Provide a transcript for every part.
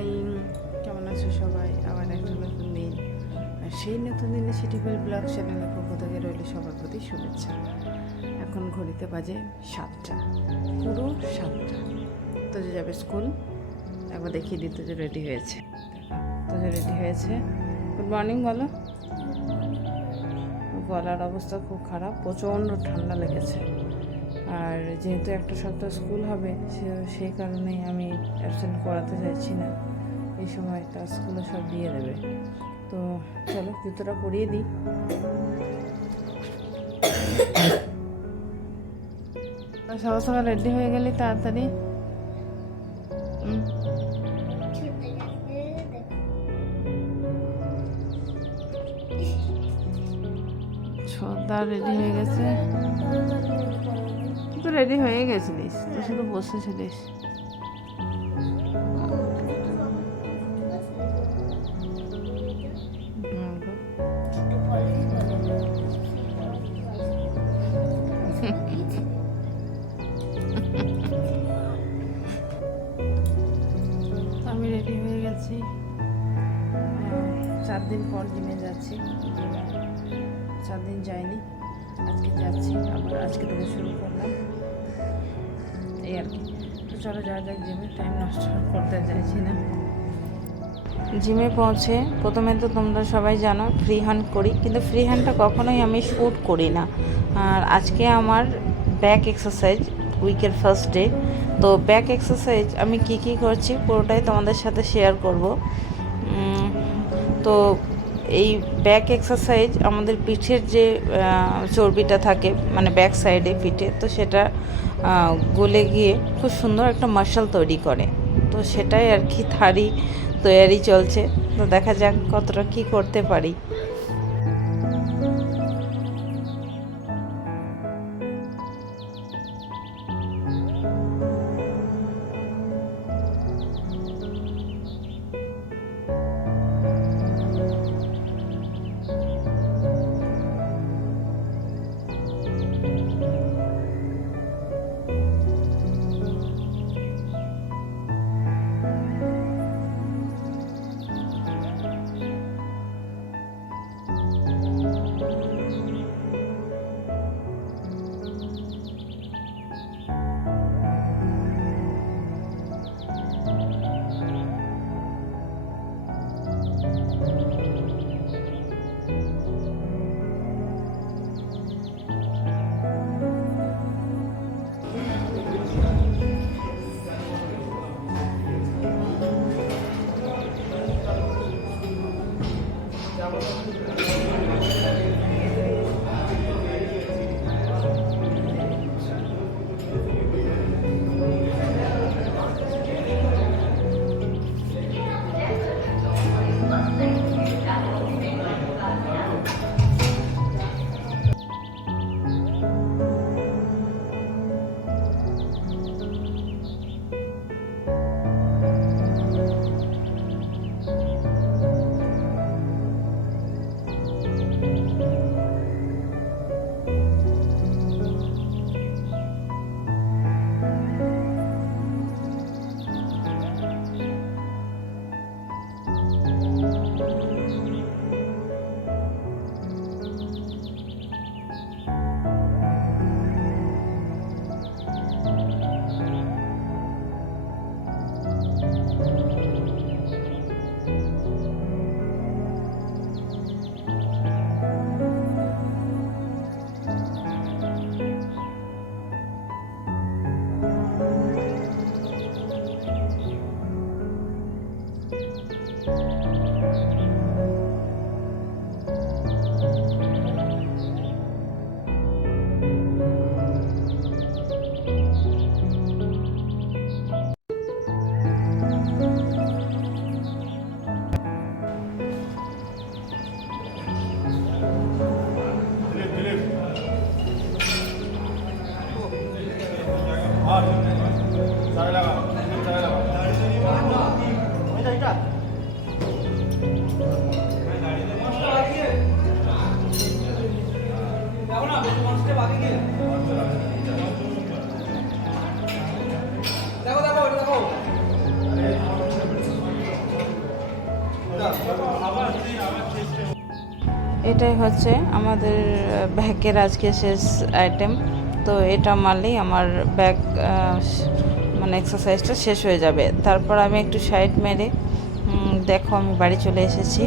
Morning, কেমন আছো সবাই? আবার একটা নতুন দিন, আর সেই নতুন দিনে সিটিফাই ব্লগ চ্যানেলের পক্ষ থেকে রইল সবার প্রতি শুভেচ্ছা। এখন ঘড়িতে বাজে 7টা, পুরো 7টা। তোজো যাবে স্কুল। একবার দেখিয়ে দিই তোজো রেডি হয়েছে। তোজো রেডি হয়েছে। গুড মর্নিং বলো। গলার অবস্থা খুব খারাপ, প্রচণ্ড ঠান্ডা লেগেছে। আর যেহেতু একটা সপ্তাহ স্কুল হবে, সেই কারণেই আমি অ্যাবসেন্ট করাতে চাইছি না। এই সময় তার স্কুলে সব দিয়ে দেবে। তো চলো জুতোটা পরিয়ে দিই। সকাল সকাল রেডি হয়ে গেলি তাড়াতাড়ি। ছোটদা রেডি হয়ে গেছে। তুই তো রেডি হয়ে গেছিলিস, তো শুধু বসেছিলিস। আমি রেডি হয়ে গেছি। 4 দিন পর জিমে যাচ্ছি। 4 দিন যাইনি, আজকে যাচ্ছি। আবার আজকে থেকে শুরু করলাম, এই আর কি। তো চলো যাওয়া যাক জিমে। টাইম নষ্ট করতে চাইছি না। জিমে পৌঁছে প্রথমে তো তোমরা সবাই জানো ফ্রি হ্যান্ড করি, কিন্তু ফ্রি হ্যান্ডটা কখনোই আমি শ্যুট করি না। আর আজকে আমার ব্যাক এক্সারসাইজ, উইকের ফার্স্ট ডে। তো ব্যাক এক্সারসাইজ আমি কি করছি পুরোটাই তোমাদের সাথে শেয়ার করব। তো এই ব্যাক এক্সারসাইজ আমাদের পিঠের যে চর্বিটা থাকে, মানে ব্যাক সাইডে পিঠে, তো সেটা গলে গিয়ে খুব সুন্দর একটা মাসল তৈরি করে। তো সেটাই আর কি, তারই তৈরি চলছে। তো দেখা যাক কতটা কি করতে পারি। এটাই হচ্ছে আমাদের ব্যাগের আজকে শেষ আইটেম। তো এটা মারলেই আমার ব্যাগ মানে এক্সারসাইজটা শেষ হয়ে যাবে। তারপর আমি একটু সাইড মেরে দেখো আমি বাড়ি চলে এসেছি।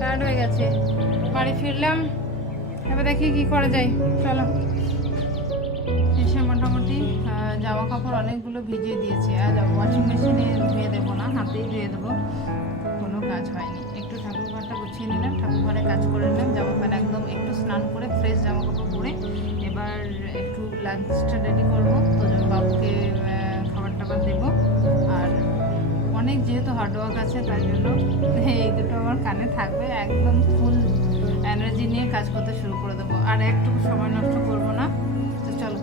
টায়ার্ড হয়ে গেছে, বাড়ি ফিরলাম। এবার দেখি কি করা যায়, চলো। এসে মোটামুটি জামা কাপড় অনেকগুলো ভিজিয়ে দিয়েছি, আর ওয়াশিং মেশিনে ধুয়ে দেবো না, হাতেই ধুয়ে দেবো। কোনো কাজ হয়নি, একটু ঠাকুর ঘরটা গুছিয়ে নিলাম, ঠাকুর ঘরে কাজ করে নিলাম, জামা প্যান্ট একদম একটু স্নান করে ফ্রেশ জামা কাপড় পরে এবার একটু লাঞ্চটা রেডি করবো। তো বাবুকে খাবার টাবার দেবো। আর অনেক যেহেতু হার্ডওয়ার্ক আছে তাই জন্য এই দুটো আমার কানে থাকবে, একদম ফুল এনার্জি নিয়ে কাজ করতে শুরু করে দেবো। আর একটুকু সময় নষ্ট করবো না। তো চলো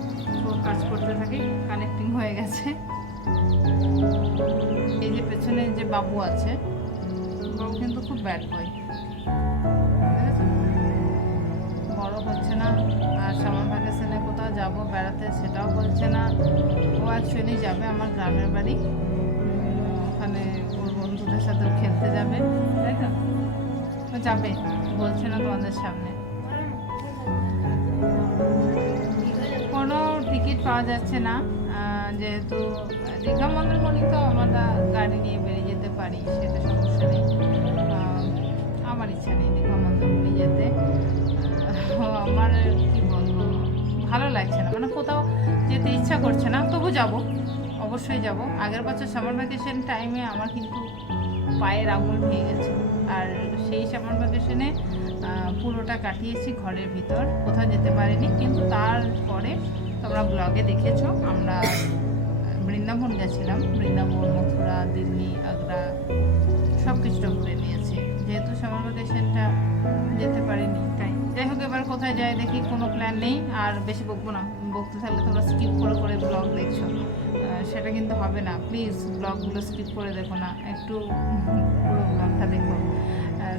কাজ করতে থাকি, কানেক্টিং হয়ে গেছে। এই যে পেছনে যে বাবু আছে, বাবু কিন্তু খুব ব্যাড বয়, বড় হচ্ছে না। আর সামার ভ্যাকেশনে কোথাও যাবো বেড়াতে সেটাও বলছে না। ও অ্যাকচুয়ালি যাবে আমার গ্রামের বাড়ি, ওখানে ওর বন্ধুদের সাথে খেলতে যাবে, তাই তো ও যাবে, বলছে না তোমাদের সামনে। কোনো টিকিট পাওয়া যাচ্ছে না, যেহেতু দীঘা মন্দারমণি তো আমরা গাড়ি নিয়ে বেরিয়ে যেতে পারি, সেটা সমস্যা নেই। আমার ইচ্ছা নেই দীঘা মন্দারমণি যেতে। আমার কি বলবো, ভালো লাগছে না, মানে কোথাও যেতে ইচ্ছা করছে না। তবু যাব, অবশ্যই যাব। আগের বছর সামার ভ্যাকেশন টাইমে আমার কিন্তু পায়ের আঙুল ভেঙে গেছে, আর সেই সামার ভ্যাকেশনে পুরোটা কাটিয়েছি ঘরের ভিতর, কোথাও যেতে পারিনি। কিন্তু তারপরে তোমরা ব্লগে দেখেছো আমরা বৃন্দাবন গেছিলাম, বৃন্দাবন, মথুরা, দিল্লি, আগ্রা সব কিছুটা ঘুরে নিয়েছি। যেহেতু সামার ভ্যাকেশনটা যেতে পারিনি তাই। যাই হোক, এবার কোথায় যাই দেখি, কোনো প্ল্যান নেই। আর বেশি বকবো না, বকতে থাকলে তোমরা স্কিপ করে করে ব্লগ দেখছো, সেটা কিন্তু হবে না। প্লিজ ব্লগগুলো স্কিপ করে দেখো না, একটু পুরো ব্লগটা দেখো।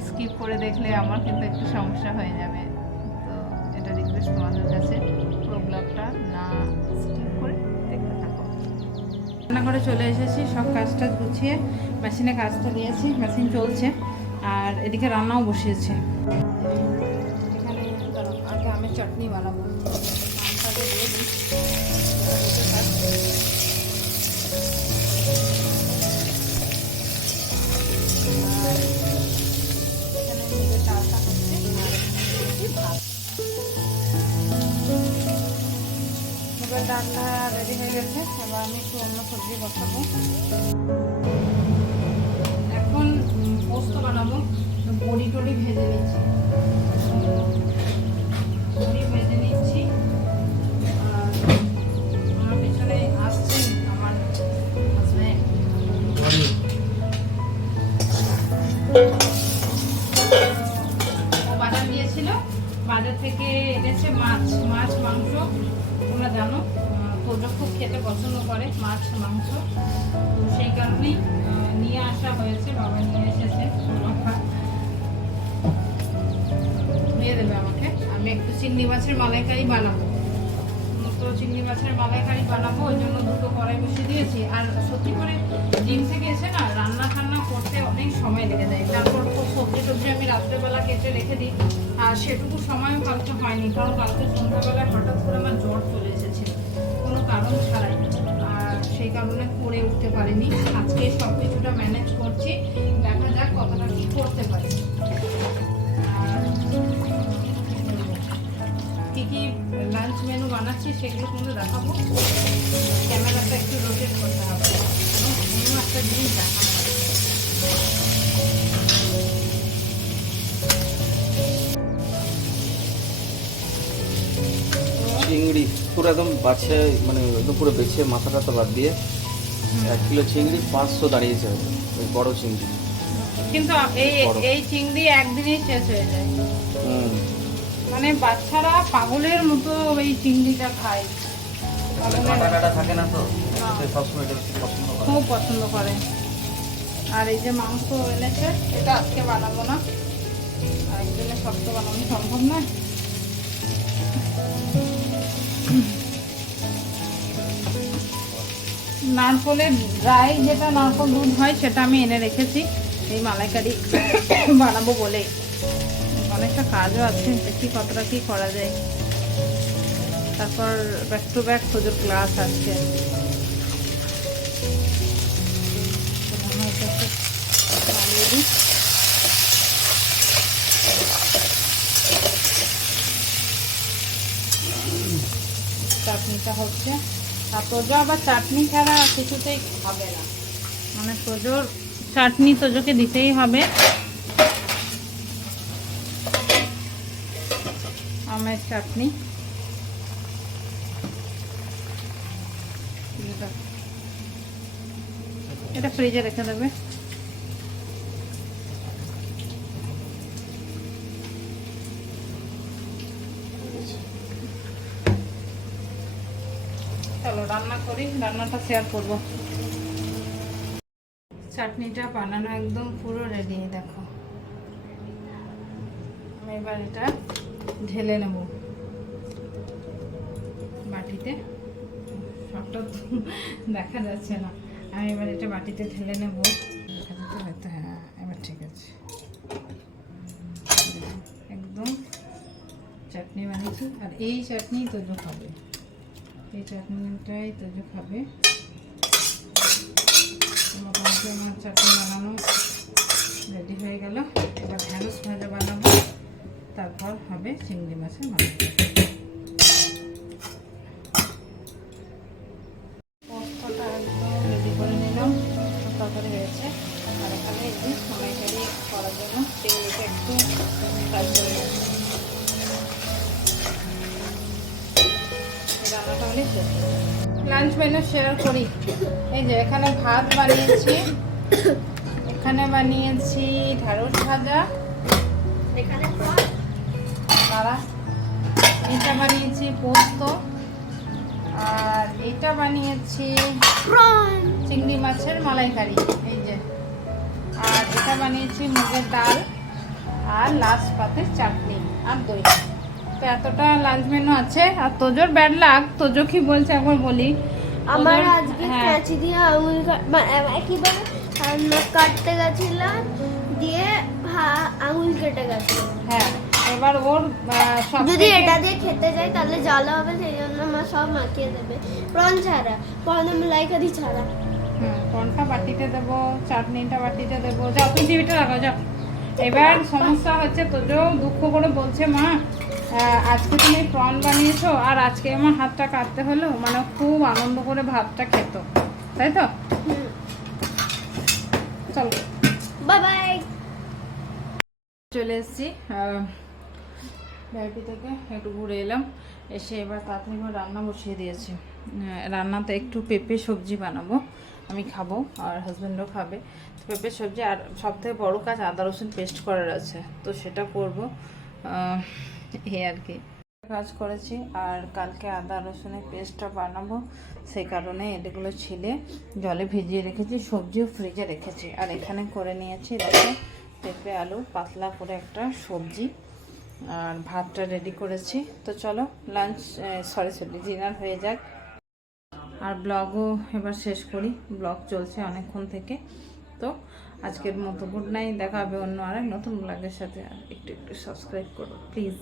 স্কিপ করে দেখলে আমার কিন্তু একটু সমস্যা হয়ে যাবে। তো এটা রিকোয়েস্ট তোমাদের কাছে, পুরো ব্লগটা না স্কিপ করে দেখতে থাকো। রান্নাঘরে চলে এসেছি, সব কাজ টাজ গুছিয়ে মেশিনে কাজটা দিয়েছি, মেশিন চলছে। আর এদিকে রান্নাও বসিয়েছে। এখানে আগে আমের চাটনি বানাবো, আমটাকে দিয়ে দিই। এবার রান্না রেডি হয়ে গেছে, এবার আমি একটু অন্য সবজি বসাবো। এখন পোস্ত বানাবো, বড়ি টড়ি ভেজে নিচ্ছি, বড়ি ভেজে নিচ্ছি। আর আমার পেছনে আসছে আমার হাজব্যান্ড, ও বাজার গিয়েছিল, বাজার থেকে এনেছে মাছ মাংস। তোমরা জানো তোজো খুব খেতে পছন্দ করে মাছ মাংস, তো সেই কারণেই নিয়ে আসা হয়েছে। বাবা নিয়ে এসেছে, ধুয়ে দেবে আমাকে। আমি একটু চিংড়ি মাছের মালাইকারি বানাবো, তো চিংড়ি মাছের মালাইকারি বানাবো, ওই জন্য দুটো কড়াই বসিয়ে দিয়েছি। আর সত্যি করে ডিম থেকে এসে না রান্না ঠান্না করতে অনেক সময় লেগে যায়। তারপর সবজি টবজি আমি রাত্রেবেলা কেটে রেখে দিই, আর সেটুকু সময়ও কালকে হয়নি, কারণ কালকে সন্ধ্যাবেলায় হঠাৎ করে আমার জ্বর চলে এসেছে কোনো কারণ ছাড়াই, আর সেই কারণে করে উঠতে পারিনি। আজকে সব কিছুটা ম্যানেজ করছি, দেখা যাক কতটা কি করতে পারি। আর কী কী লাঞ্চ মেনু বানাচ্ছি সেগুলো কিন্তু দেখাবো। ক্যামেরাটা একটু রোটেট করতে হবে, এবং অন্য একটা জিনিস দেখানো হবে। চিংড়ি পুরো একদম বাছে, মানে একদম পুরো বেছে মাথাটা তো বাদ দিয়ে 1 কিলো চিংড়ি 500 দাঁড়িয়েছে, বড় চিংড়ি। কিন্তু এই চিংড়ি একদিনেই শেষ হয়ে যায়। মানে বাচ্চারা পাগলের মতো এই চিংড়িটা খায়, কাঁটা থাকে না তো, সবসময় খুব পছন্দ করে। আর এই যে মাংস এনেছে, এটা আজকে বানাবো না, আর একদিনে সব তো বানানো সম্ভব নয়। নারকলের ড্রাই যেটা নারকল দুধ হয় সেটা আমি এনে রেখেছি এই মালাইকারি বানাবো বলে। অনেকটা কাজও আছে, দেখি কতটা কি করা যায়। তারপর ব্যাক টু ব্যাক তোজোর ক্লাস আছে। চাটনিটা হচ্ছে, আর তোজো আবার চাটনি ছাড়া কিছুতেই হবে না, মানে তোজোর চাটনি তোজোকে দিতেই হবে। আমের চাটনি এটা ফ্রিজে রেখে দেবে। চলো রান্না করি, রান্নাটা শেয়ার করব। চাটনিটা বানানো একদম পুরো রেডি, দেখো। আমি এবার এটা ঢেলে নেব বাটিতে, সবটা তো দেখা যাচ্ছে না। আমি এবার এটা বাটিতে ঢেলে নেব। হ্যাঁ এবার ঠিক আছে, একদম চাটনি বানিয়েছি। আর এই চাটনি তোজো খাবে, এই চাটনিটাই তোজো খাবে। মোটামুটি আমার চাটনি বানানো রেডি হয়ে গেল। এবার ঢ্যাঁড়স ভাজা বানাবো, তারপর হবে চিংড়ি মাছের মালাইকারি। পোস্তটা একদম রেডি করে নিলাম, তরকারি হয়েছে। আর এখানে এই যে মালাইকারি করার জন্য চিংড়িটা একটু ফ্রাই করে নেব। রান্নাটা হলে শেষ। লাঞ্চ মেনু শেয়ার করি। এই যে এখানে ভাত বানিয়েছি, এখানে বানিয়েছি ঢ্যাঁড়স ভাজা, এখানে এটা বানিয়েছি পোস্ত, আর এটা বানিয়েছি চিংড়ি মাছের মালাইকারি, এই যে। আর এটা বানিয়েছি মুগের ডাল, আর লাস্ট পাতে চাটনি আর দই। তো এতটা লাঞ্চ মেনু আছে। আর তোজোর ব্যাড লাক, তোজো কি বলছে একবার বলি। আমার আজকে কাঁচি দিয়ে আঙুল কিভাবে কাটতে গেছিলাম, দিয়ে আঙুল কেটে গেছে। হ্যাঁ এবার ওর যদি এটা দিয়ে খেতে যাই তাহলে জ্বালা হবে, সেই জন্য মা সব মাখিয়ে দেবে। প্রন ছাড়া, প্রন মালাইকারি ছাড়া। প্রনটা বাটিতে দেবো, চাটনিটা বাটিতে দেবো। যাও তুমি টিভিটা লাগাও, যাও। এবার সমস্যা হচ্ছে, তোজো দুঃখ করে বলছে মা আজকে তুমি প্রন বানিয়েছো আর আজকে আমার হাতটা কাটতে হলো, মানে খুব আনন্দ করে ভাতটা খেত, তাই তো? চলো বাই বাই। চলে এসেছি বাইরে থেকে, একটু ঘুরে এলাম। এসে এবার তাড়াতাড়ি করে রান্না বসিয়ে দিয়েছি। রান্নাতে একটু পেঁপে সবজি বানাবো, আমি খাবো আর হাজব্যান্ডও খাবে। পেঁপে সবজি, আর সবথেকে বড় কাজ আদা রসুন পেস্ট করার আছে, তো সেটা করব। এই আর কি কাজ করেছি। আর কালকে আদা রসুনের পেস্টটা বানাবো, সেই কারণে এগুলো ছিলে জলে ভিজিয়ে রেখেছি, সবজিও ফ্রিজে রেখেছি। আর এখানে করে নিয়েছি দেখো পেঁপে আলু পাতলা করে একটা সবজি, আর ভাতটা রেডি করেছি। তো চলো লাঞ্চ সরি ডিনার হয়ে যাক। আর ব্লগও এবার শেষ করি, ব্লগ চলছে অনেকক্ষণ থেকে। তো আজকের মতো গুড নাইট, দেখা হবে অন্য আরেক নতুন ব্লগের সাথে। আর একটু সাবস্ক্রাইব করো প্লিজ।